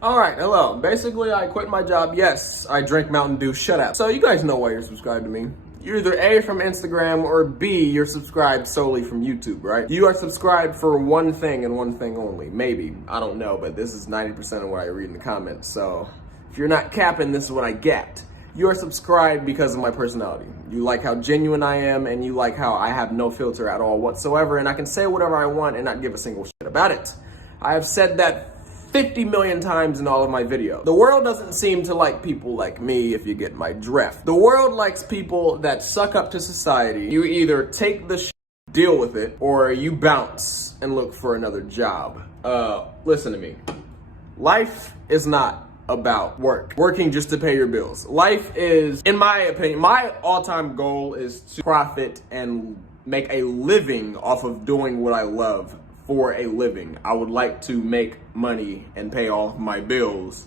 Alright, hello. Basically, I quit my job. Yes, I drink Mountain Dew. Shut up. So you guys know why you're subscribed to me. You're either A, from Instagram, or B, you're subscribed solely from YouTube, right? You are subscribed for one thing and one thing only. Maybe. I don't know, but this is 90% of what I read in the comments. So if you're not capping, this is what I get. You are subscribed because of my personality. You like how genuine I am, and you like how I have no filter at all whatsoever, and I can say whatever I want and not give a single shit about it. I have said that 50 million times in all of my videos. The world doesn't seem to like people like me, if you get my drift. The world likes people that suck up to society. You either take the shit, deal with it, or you bounce and look for another job. Listen to me. Life is not about working just to pay your bills. Life is, in my opinion, my all-time goal is to profit and make a living off of doing what I love for a living. I would like to make money and pay off my bills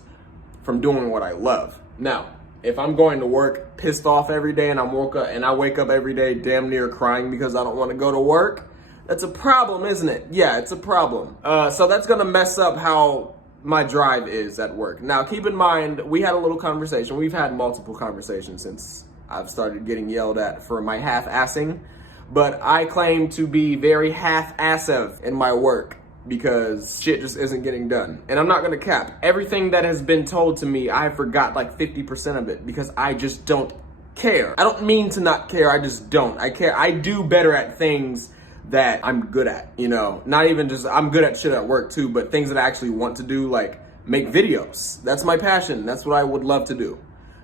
from doing what I love. Now, if I'm going to work pissed off every day and I wake up every day damn near crying because I don't want to go to work, that's a problem, isn't it? Yeah, it's a problem. So that's gonna mess up how my drive is at work. Now, keep in mind, we had a little conversation. We've had multiple conversations since I've started getting yelled at for my half-assing. But I claim to be very half-assive in my work because shit just isn't getting done. And I'm not gonna cap. Everything that has been told to me, I forgot like 50% of it because I just don't care. I don't mean to not care, I just don't. I care. I do better at things that I'm good at, you know? Not even just, I'm good at shit at work too, but things that I actually want to do, like make videos. That's my passion. That's what I would love to do.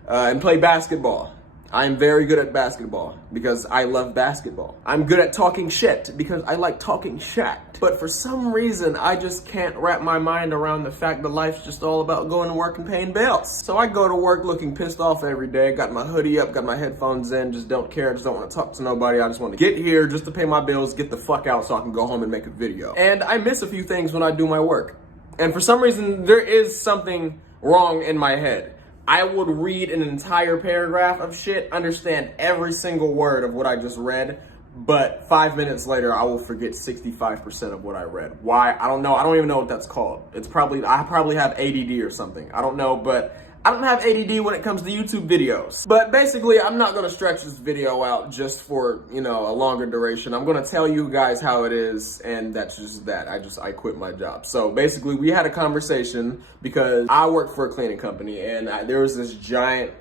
And play basketball. I'm very good at basketball because I love basketball. I'm good at talking shit because I like talking shit. But for some reason, I just can't wrap my mind around the fact that life's just all about going to work and paying bills. So I go to work looking pissed off every day, got my hoodie up, got my headphones in, just don't care, just don't want to talk to nobody. I just want to get here just to pay my bills, get the fuck out so I can go home and make a video. And I miss a few things when I do my work. And for some reason, there is something wrong in my head. I would read an entire paragraph of shit, understand every single word of what I just read, but 5 minutes later, I will forget 65% of what I read. Why? I don't know. I don't even know what that's called. I probably have ADD or something. I don't know, but I don't have ADD when it comes to YouTube videos. But basically, I'm not gonna stretch this video out just for, you know, a longer duration. I'm gonna tell you guys how it is, and that's just that. I quit my job. So basically, we had a conversation because I work for a cleaning company, and there was this giant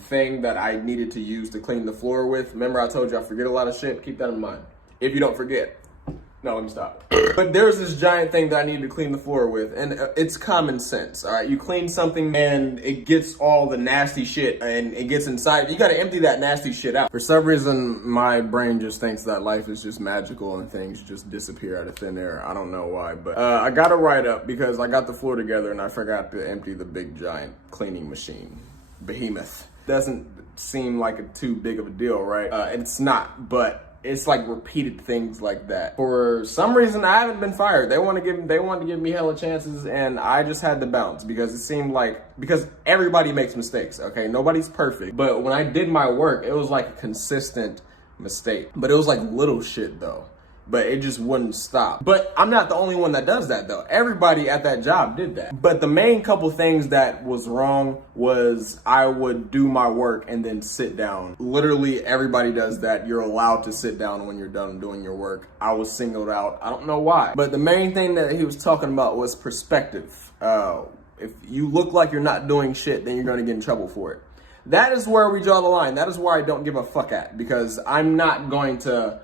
thing that I needed to use to clean the floor with. Remember I told you I forget a lot of shit? Keep that in mind. If you don't forget. No, let me stop. But there's this giant thing that I need to clean the floor with, and it's common sense, all right? You clean something and it gets all the nasty shit and it gets inside. You gotta empty that nasty shit out. For some reason, my brain just thinks that life is just magical and things just disappear out of thin air. I don't know why, but I got to write up because I got the floor together and I forgot to empty the big giant cleaning machine. Behemoth. Doesn't seem like too big of a deal, right? It's not, but it's like repeated things like that. For some reason, I haven't been fired. They wanted to give me hella chances, and I just had to bounce because it seemed like, because everybody makes mistakes, okay? Nobody's perfect. But when I did my work, it was like a consistent mistake. But it was like little shit though. But it just wouldn't stop. But I'm not the only one that does that though. Everybody at that job did that. But the main couple things that was wrong was I would do my work and then sit down. Literally everybody does that. You're allowed to sit down when you're done doing your work. I was singled out. I don't know why. But the main thing that he was talking about was perspective. If you look like you're not doing shit, then you're gonna get in trouble for it. That is where we draw the line. That is where I don't give a fuck at, because I'm not going to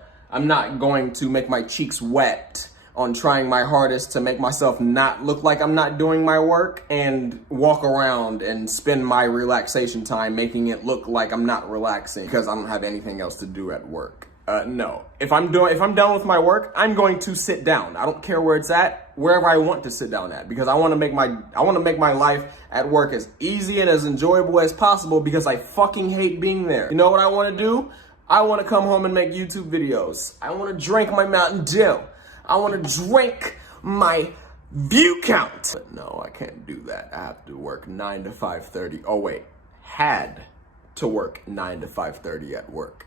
make my cheeks wet on trying my hardest to make myself not look like I'm not doing my work and walk around and spend my relaxation time making it look like I'm not relaxing because I don't have anything else to do at work. No. If I'm done with my work, I'm going to sit down. I don't care where it's at, wherever I want to sit down at, because I want to make my life at work as easy and as enjoyable as possible because I fucking hate being there. You know what I want to do? I want to come home and make YouTube videos. I want to drink my Mountain Dew. I want to drink my view count. But no, I can't do that. I have to work 9 to 5:30. Oh wait, had to work 9 to 5:30 at work.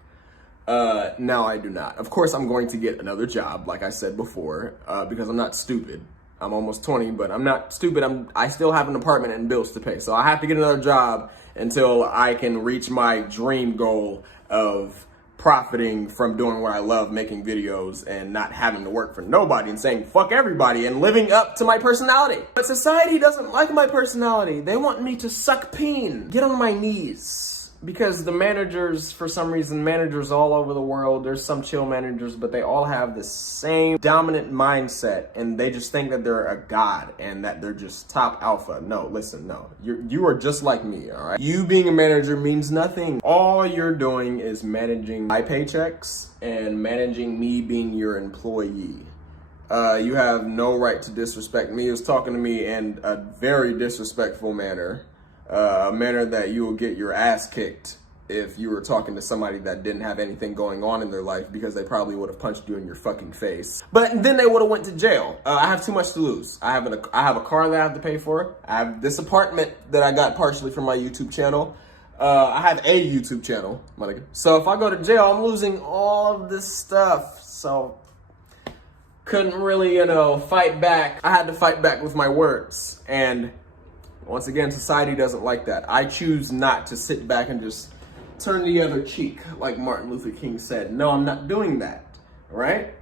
Now I do not. Of course, I'm going to get another job, like I said before, because I'm not stupid. I'm almost 20, but I'm not stupid. I still have an apartment and bills to pay. So I have to get another job until I can reach my dream goal of profiting from doing what I love, making videos, and not having to work for nobody and saying fuck everybody and living up to my personality. But society doesn't like my personality. They want me to suck peen, get on my knees. Because the managers, for some reason, managers all over the world, there's some chill managers, but they all have the same dominant mindset, and they just think that they're a god and that they're just top alpha. No, listen, no. You are just like me, all right? You being a manager means nothing. All you're doing is managing my paychecks and managing me being your employee. You have no right to disrespect me. He was talking to me in a very disrespectful manner. A manner that you will get your ass kicked if you were talking to somebody that didn't have anything going on in their life, because they probably would have punched you in your fucking face. But then they would have went to jail. I have too much to lose. I have a car that I have to pay for. I have this apartment that I got partially from my YouTube channel. I have a YouTube channel, my nigga. So if I go to jail, I'm losing all of this stuff. So couldn't really, fight back. I had to fight back with my words. And once again, society doesn't like that. I choose not to sit back and just turn the other cheek, like Martin Luther King said. No, I'm not doing that, all right?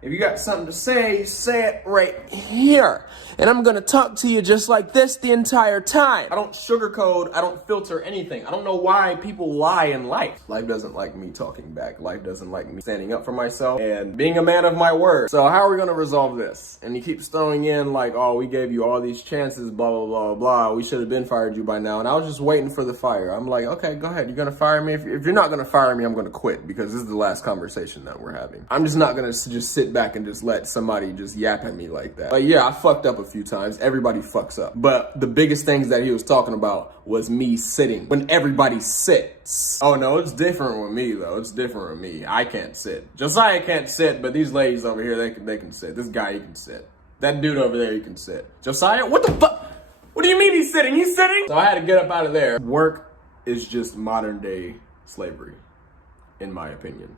If you got something to say it right here. And I'm gonna talk to you just like this the entire time. I don't sugarcoat, I don't filter anything. I don't know why people lie in life. Life doesn't like me talking back. Life doesn't like me standing up for myself and being a man of my word. So how are we gonna resolve this? And he keeps throwing in like, oh, we gave you all these chances, blah, blah, blah, blah. We should have been fired you by now. And I was just waiting for the fire. I'm like, okay, go ahead. You're gonna fire me? If you're not gonna fire me, I'm gonna quit, because this is the last conversation that we're having. I'm just not gonna just sit back and just let somebody just yap at me like that. Like, yeah, I fucked up a few times. Everybody fucks up. But the biggest things that he was talking about was me sitting when everybody sits. Oh no, it's different with me though. It's different with me. I can't sit. Josiah can't sit, but these ladies over here, they can sit. This guy, he can sit. That dude over there, he can sit. Josiah, what the fuck? What do you mean he's sitting? He's sitting? So I had to get up out of there. Work is just modern day slavery, in my opinion.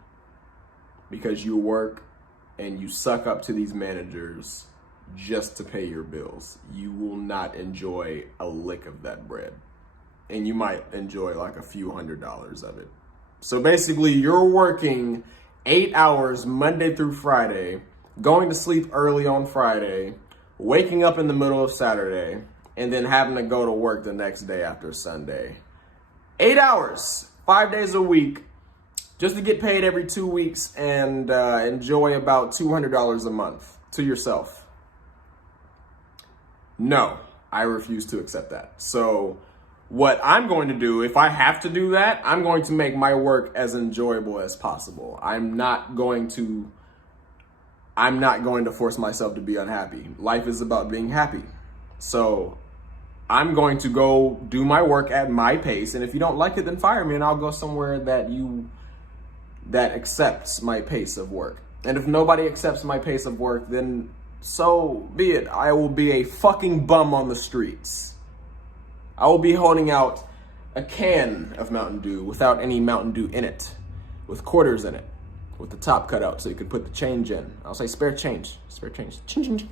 Because you work and you suck up to these managers just to pay your bills. You will not enjoy a lick of that bread. And you might enjoy like a few $100s of it. So basically, you're working 8 hours Monday through Friday, going to sleep early on Friday, waking up in the middle of Saturday, and then having to go to work the next day after Sunday. 8 hours, 5 days a week, just to get paid every 2 weeks and enjoy about $200 a month to yourself. No, I refuse to accept that. So what I'm going to do, if I have to do that, I'm going to make my work as enjoyable as possible. I'm not going to force myself to be unhappy. Life is about being happy. So I'm going to go do my work at my pace. And if you don't like it, then fire me and I'll go somewhere that accepts my pace of work. And if nobody accepts my pace of work, then so be it. I will be a fucking bum on the streets. I will be holding out a can of Mountain Dew without any Mountain Dew in it, with quarters in it, with the top cut out so you can put the change in. I'll say spare change, spare change. Ching, ching, ching.